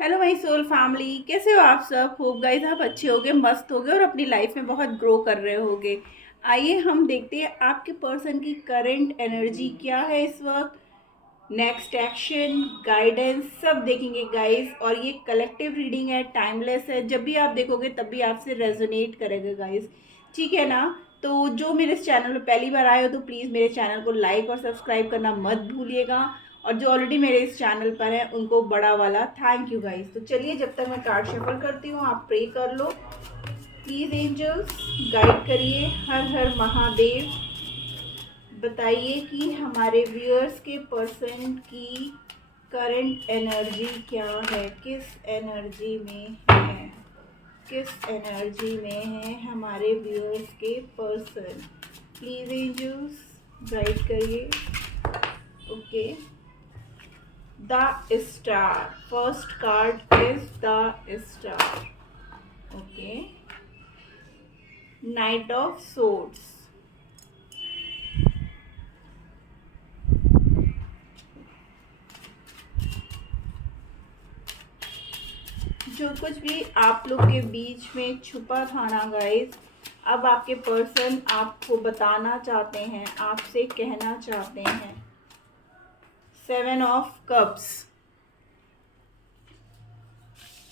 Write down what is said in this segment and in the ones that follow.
Hello my soul family, कैसे हो आप सब। होप गाइस आप अच्छे होगे, मस्त होगे और अपनी लाइफ में बहुत ग्रो कर रहे होगे। आइए हम देखते हैं आपके पर्सन की करंट एनर्जी क्या है इस वक्त। नेक्स्ट एक्शन, गाइडेंस सब देखेंगे गाइस। और ये कलेक्टिव रीडिंग है, टाइमलेस है। जब भी आप देखोगे तब भी आपसे रेजोनेट करेगा गाइस। ठीक है ना। तो जो मेरे इस चैनल पर पहली बार आए हो तो प्लीज़ मेरे चैनल को लाइक और सब्सक्राइब करना मत भूलिएगा। और जो ऑलरेडी मेरे इस चैनल पर है उनको बड़ा वाला थैंक यू गाइस। तो चलिए, जब तक मैं कार्ड शफल करती हूँ आप प्रे कर लो। प्लीज़ एंजल्स गाइड करिए। हर हर महादेव। बताइए कि हमारे व्यूअर्स के पर्सन की करंट एनर्जी क्या है, किस एनर्जी में है, किस एनर्जी में है हमारे व्यूअर्स के पर्सन। प्लीज़ एंजल्स गाइड करिए। Okay, the star. First card is the star. Okay, night of swords. जो कुछ भी आप लोग के बीच में छुपा था ना गाइस, अब आपके पर्सन आपको बताना चाहते हैं, आपसे कहना चाहते हैं। Seven of cups.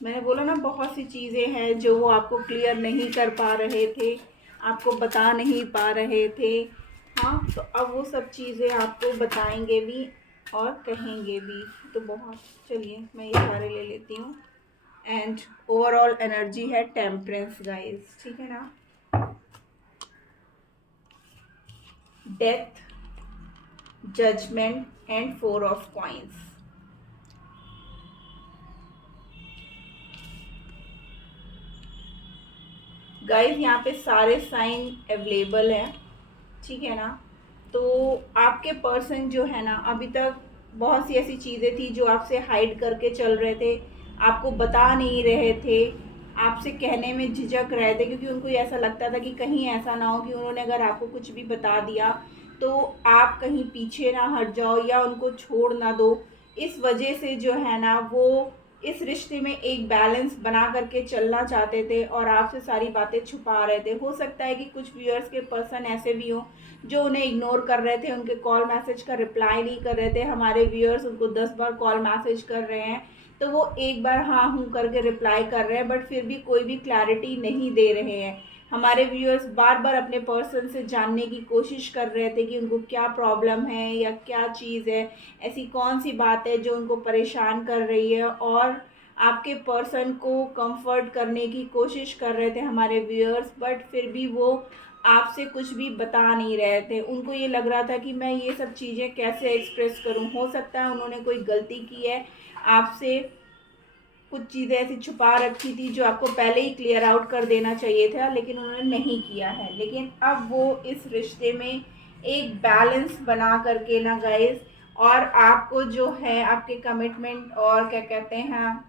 मैंने बोला ना, बहुत सी चीज़ें हैं जो वो आपको क्लियर नहीं कर पा रहे थे, आपको बता नहीं पा रहे थे। हाँ, तो अब वो सब चीज़ें आपको बताएंगे भी और कहेंगे भी। तो बहुत, चलिए मैं ये सारे ले लेती हूँ। एंड ओवरऑल एनर्जी है टेम्परेंस गाइस, ठीक है ना। Death, judgement and four of coins. Guys यहाँ पे सारे साइन अवेलेबल हैं, ठीक है ना। तो आपके पर्सन जो है ना, अभी तक बहुत सी ऐसी चीज़ें थी जो आपसे हाइड करके चल रहे थे, आपको बता नहीं रहे थे, आपसे कहने में झिझक रहे थे, क्योंकि उनको ऐसा लगता था कि कहीं ऐसा ना हो कि उन्होंने अगर आपको कुछ भी बता दिया तो आप कहीं पीछे ना हट जाओ या उनको छोड़ ना दो। इस वजह से जो है ना, वो इस रिश्ते में एक बैलेंस बना करके चलना चाहते थे और आपसे सारी बातें छुपा रहे थे। हो सकता है कि कुछ व्यूअर्स के पर्सन ऐसे भी हों जो उन्हें इग्नोर कर रहे थे, उनके कॉल मैसेज का रिप्लाई नहीं कर रहे थे। हमारे व्यूअर्स उनको 10 बार कॉल मैसेज कर रहे हैं तो वो एक बार हाँ हूँ करके रिप्लाई कर रहे हैं, बट फिर भी कोई भी क्लैरिटी नहीं दे रहे हैं। हमारे व्यूअर्स बार बार अपने पर्सन से जानने की कोशिश कर रहे थे कि उनको क्या प्रॉब्लम है या क्या चीज़ है, ऐसी कौन सी बात है जो उनको परेशान कर रही है। और आपके पर्सन को कंफर्ट करने की कोशिश कर रहे थे हमारे व्यूअर्स, बट फिर भी वो आपसे कुछ भी बता नहीं रहे थे। उनको ये लग रहा था कि मैं ये सब चीज़ें कैसे एक्सप्रेस करूं। हो सकता है उन्होंने कोई गलती की है, आपसे कुछ चीज़ें ऐसी छुपा रखी थी जो आपको पहले ही क्लियर आउट कर देना चाहिए था, लेकिन उन्होंने नहीं किया है। लेकिन अब वो इस रिश्ते में एक बैलेंस बना करके ना गाइस, और आपको जो है आपके कमिटमेंट और क्या कहते हैं,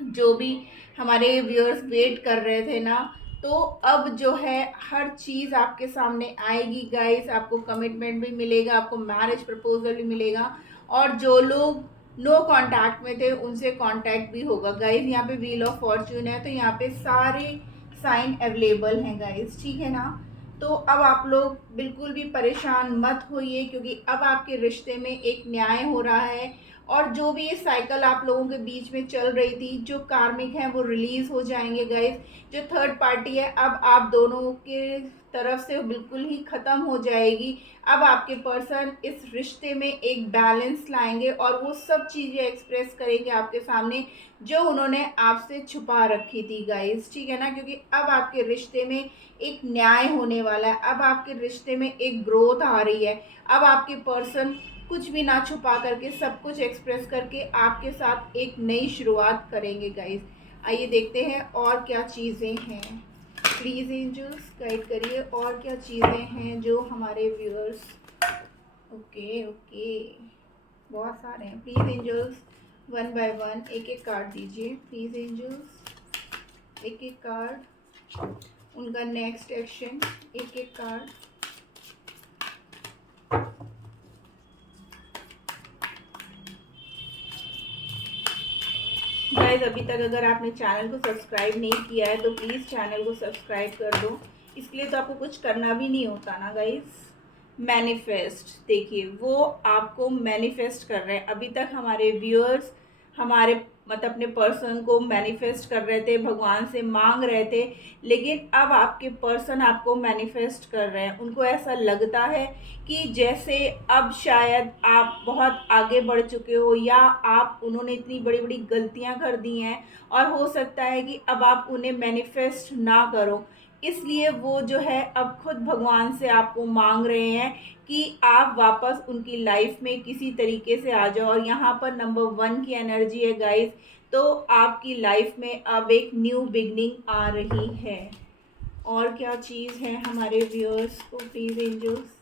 जो भी हमारे व्यूअर्स वेट कर रहे थे ना, तो अब जो है हर चीज़ आपके सामने आएगी गाइस। आपको कमिटमेंट भी मिलेगा, आपको मैरिज प्रपोजल भी मिलेगा, और जो लोग नो कांटेक्ट में थे उनसे कांटेक्ट भी होगा गाइस। यहाँ पे व्हील ऑफ फॉर्च्यून है, तो यहाँ पे सारे साइन अवेलेबल हैं गाइस, ठीक है ना। तो अब आप लोग बिल्कुल भी परेशान मत होइए, क्योंकि अब आपके रिश्ते में एक न्याय हो रहा है। और जो भी ये साइकिल आप लोगों के बीच में चल रही थी, जो कार्मिक है वो रिलीज हो जाएंगे गाइस। जो थर्ड पार्टी है अब आप दोनों के तरफ से बिल्कुल ही खत्म हो जाएगी। अब आपके पर्सन इस रिश्ते में एक बैलेंस लाएंगे और वो सब चीज़ें एक्सप्रेस करेंगे आपके सामने जो उन्होंने आपसे छुपा रखी थी गाइस, ठीक है ना। क्योंकि अब आपके रिश्ते में एक न्याय होने वाला है, अब आपके रिश्ते में एक ग्रोथ आ रही है। अब आपके पर्सन कुछ भी ना छुपा करके सब कुछ एक्सप्रेस करके आपके साथ एक नई शुरुआत करेंगे गाइस। आइए देखते हैं और क्या चीज़ें हैं। प्लीज़ एंजल्स गाइड करिए और क्या चीज़ें हैं जो हमारे व्यूअर्स। ओके ओके, बहुत सारे हैं। Please angels one by one एक एक कार्ड दीजिए। प्लीज़ एंजल्स एक एक कार्ड, उनका नेक्स्ट एक्शन एक एक कार्ड। गाइस अभी तक अगर आपने चैनल को सब्सक्राइब नहीं किया है तो प्लीज़ चैनल को सब्सक्राइब कर दो। इसके लिए तो आपको कुछ करना भी नहीं होता ना गाइस। मैनिफेस्ट, देखिए वो आपको मैनिफेस्ट कर रहे हैं। अभी तक हमारे व्यूअर्स हमारे मतलब अपने पर्सन को मैनिफेस्ट कर रहे थे, भगवान से मांग रहे थे, लेकिन अब आपके पर्सन आपको मैनिफेस्ट कर रहे हैं। उनको ऐसा लगता है कि जैसे अब शायद आप बहुत आगे बढ़ चुके हो, या आप उन्होंने इतनी बड़ी बड़ी गलतियां कर दी हैं और हो सकता है कि अब आप उन्हें मैनिफेस्ट ना करो। इसलिए वो जो है अब खुद भगवान से आपको मांग रहे हैं कि आप वापस उनकी लाइफ में किसी तरीके से आ जाओ। और यहाँ पर नंबर 1 की एनर्जी है गाइस, तो आपकी लाइफ में अब एक न्यू बिगनिंग आ रही है। और क्या चीज़ है हमारे व्यूअर्स को प्लीज़ एंजल्स।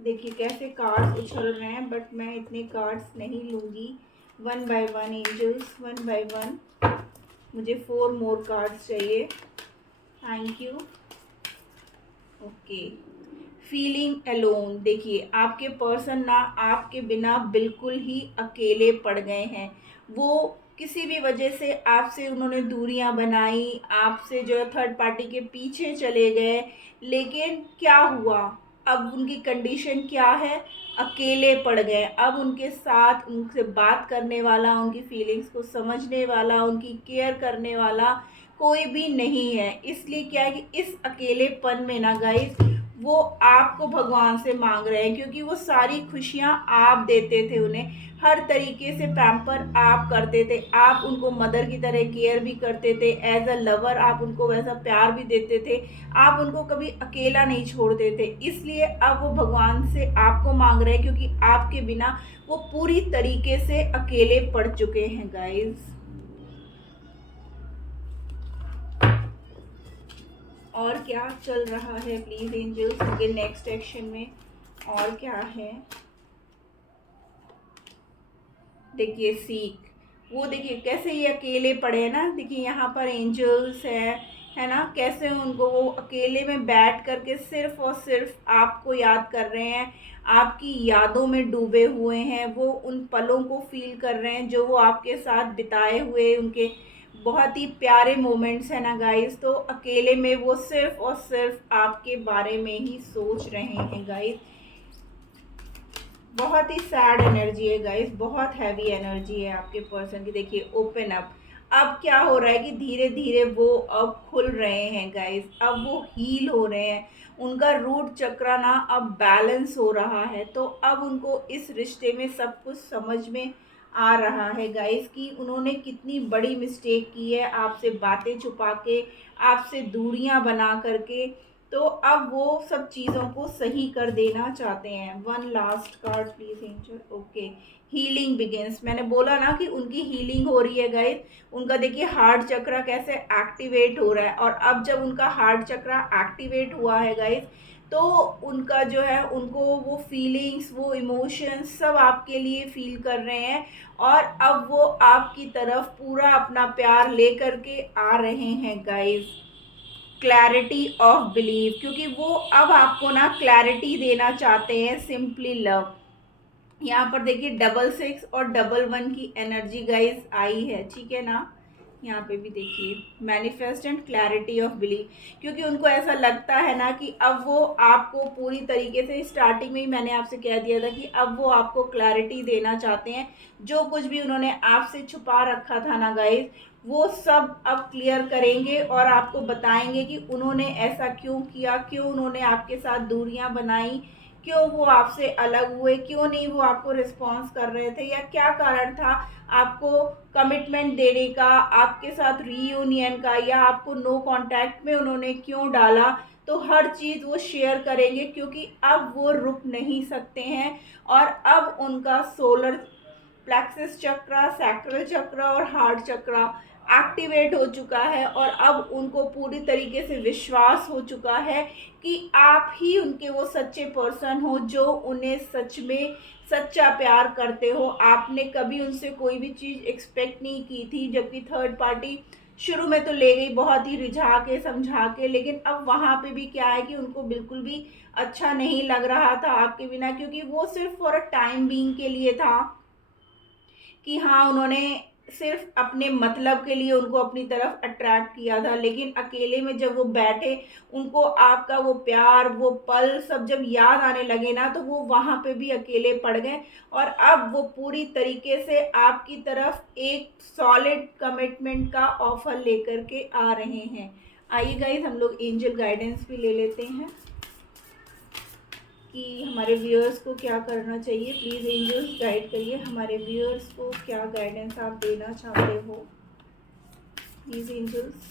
देखिए कैसे कार्ड्स उछल रहे हैं, बट मैं इतने कार्ड्स नहीं लूँगी। 1 बाय 1 एंजल्स, 1 बाय 1। मुझे 4 मोर कार्ड्स चाहिए। Thank you. Okay, feeling alone. देखिए आपके पर्सन ना आपके बिना बिल्कुल ही अकेले पड़ गए हैं। वो किसी भी वजह से आपसे उन्होंने दूरियां बनाई, आपसे जो है थर्ड पार्टी के पीछे चले गए, लेकिन क्या हुआ, अब उनकी कंडीशन क्या है, अकेले पड़ गए। अब उनके साथ उनसे बात करने वाला, उनकी फीलिंग्स को समझने वाला, उनकी केयर करने वाला कोई भी नहीं है। इसलिए क्या है कि इस अकेलेपन में ना गाइस वो आपको भगवान से मांग रहे हैं, क्योंकि वो सारी खुशियां आप देते थे उन्हें, हर तरीके से पैम्पर आप करते थे, आप उनको मदर की तरह केयर भी करते थे, एज अ लवर आप उनको वैसा प्यार भी देते थे, आप उनको कभी अकेला नहीं छोड़ते थे। इसलिए अब वो भगवान से आपको मांग रहे हैं, क्योंकि आपके बिना वो पूरी तरीके से अकेले पड़ चुके हैं गाइस। और क्या चल रहा है प्लीज एंजल्स के नेक्स्ट एक्शन में, और क्या है। देखिए सीख, वो देखिए कैसे ये अकेले पड़े हैं ना। देखिए यहाँ पर एंजल्स है ना, कैसे उनको वो अकेले में बैठ करके सिर्फ और सिर्फ आपको याद कर रहे हैं, आपकी यादों में डूबे हुए हैं। वो उन पलों को फील कर रहे हैं जो वो आपके साथ बिताए हुए उनके बहुत ही प्यारे मोमेंट्स है ना गाइस। तो अकेले में वो सिर्फ और सिर्फ आपके बारे में ही सोच रहे हैं गाइस। बहुत ही सैड एनर्जी है गाइस, बहुत हैवी एनर्जी है आपके पर्सन की। देखिए ओपन अप, अब क्या हो रहा है कि धीरे धीरे वो अब खुल रहे हैं गाइस, अब वो हील हो रहे हैं, उनका रूट चक्र ना अब बैलेंस हो रहा है। तो अब उनको इस रिश्ते में सब कुछ समझ में आ रहा है गाइस कि उन्होंने कितनी बड़ी मिस्टेक की है, आपसे बातें छुपा के, आपसे दूरियां बना करके। तो अब वो सब चीज़ों को सही कर देना चाहते हैं। 1 last card please angel. Okay, healing begins. मैंने बोला ना कि उनकी हीलिंग हो रही है गाइस। उनका देखिए हार्ट चक्र कैसे एक्टिवेट हो रहा है, और अब जब उनका हार्ट चक्र एक्टिवेट हुआ है गाइस, तो उनका जो है उनको वो फीलिंग्स, वो इमोशंस सब आपके लिए फील कर रहे हैं, और अब वो आपकी तरफ पूरा अपना प्यार ले करके आ रहे हैं गाइस। क्लैरिटी ऑफ बिलीव, क्योंकि वो अब आपको ना क्लैरिटी देना चाहते हैं, सिंपली लव। यहाँ पर देखिए 66 और 11 की एनर्जी गाइस आई है, ठीक है ना। यहाँ पे भी देखिए manifest and clarity of believe, क्योंकि उनको ऐसा लगता है ना कि अब वो आपको पूरी तरीके से, स्टार्टिंग में ही मैंने आपसे कह दिया था कि अब वो आपको क्लैरिटी देना चाहते हैं। जो कुछ भी उन्होंने आपसे छुपा रखा था ना गाइस, वो सब अब क्लियर करेंगे और आपको बताएंगे कि उन्होंने ऐसा क्यों किया, क्यों उन्होंने आपके साथ दूरियां बनाई, क्यों वो आपसे अलग हुए, क्यों नहीं वो आपको रिस्पॉन्स कर रहे थे, या क्या कारण था आपको कमिटमेंट देने का, आपके साथ रीयूनियन का, या आपको नो कांटेक्ट में उन्होंने क्यों डाला। तो हर चीज़ वो शेयर करेंगे, क्योंकि अब वो रुक नहीं सकते हैं। और अब उनका सोलर प्लेक्सिस चक्र, सैक्रल चक्र और हार्ट चक्र एक्टिवेट हो चुका है, और अब उनको पूरी तरीके से विश्वास हो चुका है कि आप ही उनके वो सच्चे पर्सन हो जो उन्हें सच में सच्चा प्यार करते हो। आपने कभी उनसे कोई भी चीज़ एक्सपेक्ट नहीं की थी, जबकि थर्ड पार्टी शुरू में तो ले गई बहुत ही रिझा के समझा के, लेकिन अब वहाँ पे भी क्या है कि उनको बिल्कुल भी अच्छा नहीं लग रहा था आपके बिना, क्योंकि वो सिर्फ फॉर अ टाइम बीइंग के लिए था कि हाँ उन्होंने सिर्फ अपने मतलब के लिए उनको अपनी तरफ अट्रैक्ट किया था, लेकिन अकेले में जब वो बैठे, उनको आपका वो प्यार, वो पल सब जब याद आने लगे ना, तो वो वहाँ पे भी अकेले पड़ गए। और अब वो पूरी तरीके से आपकी तरफ एक सॉलिड कमिटमेंट का ऑफर लेकर के आ रहे हैं। आइए गाइस, हम लोग एंजल गाइडेंस भी ले लेते हैं कि हमारे व्यूअर्स को क्या करना चाहिए। प्लीज़ एंजल्स गाइड करिए हमारे व्यूअर्स को, क्या गाइडेंस आप देना चाहते हो। प्लीज़ एंजल्स,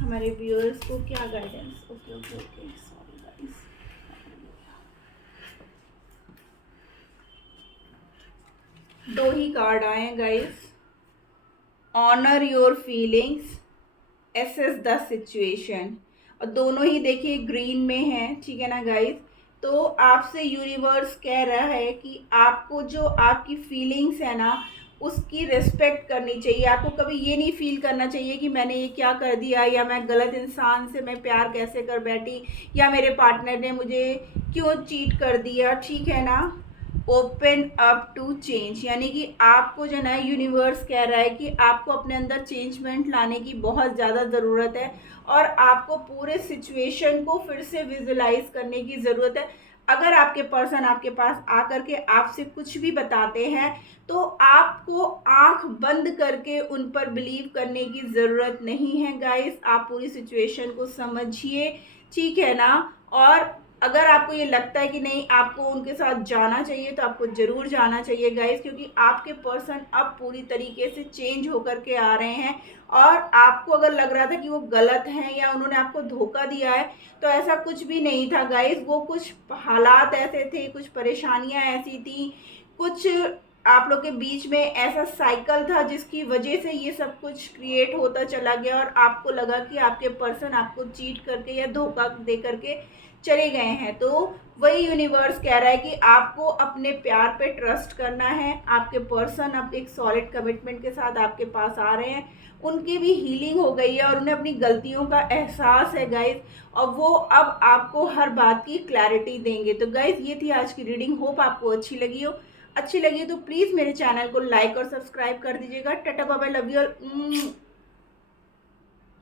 हमारे व्यूअर्स को क्या guidance. Okay okay okay, sorry guys. दो ही कार्ड आए हैं guys. Honour your feelings, assess the situation, और दोनों ही देखिए ग्रीन में है, ठीक है ना गाइस। तो आपसे यूनिवर्स कह रहा है कि आपको जो आपकी फीलिंग्स है ना, उसकी रिस्पेक्ट करनी चाहिए। आपको कभी ये नहीं फील करना चाहिए कि मैंने ये क्या कर दिया, या मैं गलत इंसान से मैं प्यार कैसे कर बैठी, या मेरे पार्टनर ने मुझे क्यों चीट कर दिया, ठीक है ना। ओपन अप टू चेंज, यानी कि आपको जो है यूनिवर्स कह रहा है कि आपको अपने अंदर चेंजमेंट लाने की बहुत ज़्यादा ज़रूरत है, और आपको पूरे सिचुएशन को फिर से विजुलाइज करने की ज़रूरत है। अगर आपके पर्सन आपके पास आकर के आपसे कुछ भी बताते हैं, तो आपको आंख बंद करके उन पर बिलीव करने की ज़रूरत नहीं है गाइस। आप पूरी सिचुएशन को समझिए, ठीक है ना। और अगर आपको ये लगता है कि नहीं आपको उनके साथ जाना चाहिए, तो आपको ज़रूर जाना चाहिए गाइस, क्योंकि आपके पर्सन अब पूरी तरीके से चेंज होकर के आ रहे हैं। और आपको अगर लग रहा था कि वो गलत हैं या उन्होंने आपको धोखा दिया है, तो ऐसा कुछ भी नहीं था गाइस। वो कुछ हालात ऐसे थे, कुछ परेशानियां ऐसी थी, कुछ आप लोग के बीच में ऐसा साइकिल था जिसकी वजह से ये सब कुछ क्रिएट होता चला गया, और आपको लगा कि आपके पर्सन आपको चीट करके या धोखा दे करके चले गए हैं। तो वही यूनिवर्स कह रहा है कि आपको अपने प्यार पे ट्रस्ट करना है। आपके पर्सन अब एक सॉलिड कमिटमेंट के साथ आपके पास आ रहे हैं। उनकी भी हीलिंग हो गई है, और उन्हें अपनी गलतियों का एहसास है गाइस, और वो अब आपको हर बात की क्लैरिटी देंगे। तो गाइस, ये थी आज की रीडिंग। होप आपको अच्छी लगी हो। अच्छी लगी तो प्लीज़ मेरे चैनल को लाइक और सब्सक्राइब कर दीजिएगा। Tata bye bye, love you all.